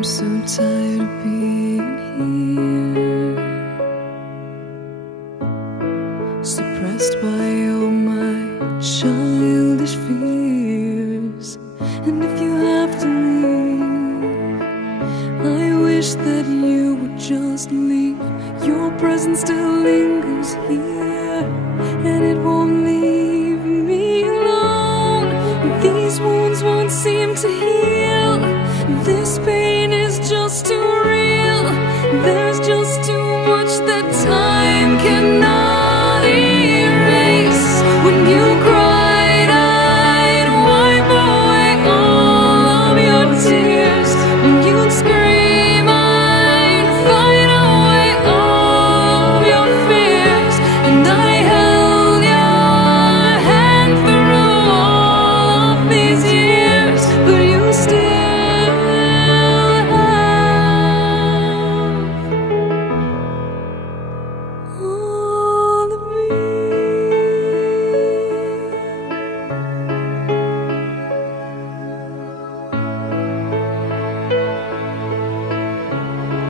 I'm so tired of being here, suppressed by all my childish fears. And if you have to leave, I wish that you would just leave. Your presence still lingers here, and it won't leave me alone. These wounds won't seem to heal. This pain is just too real. There's just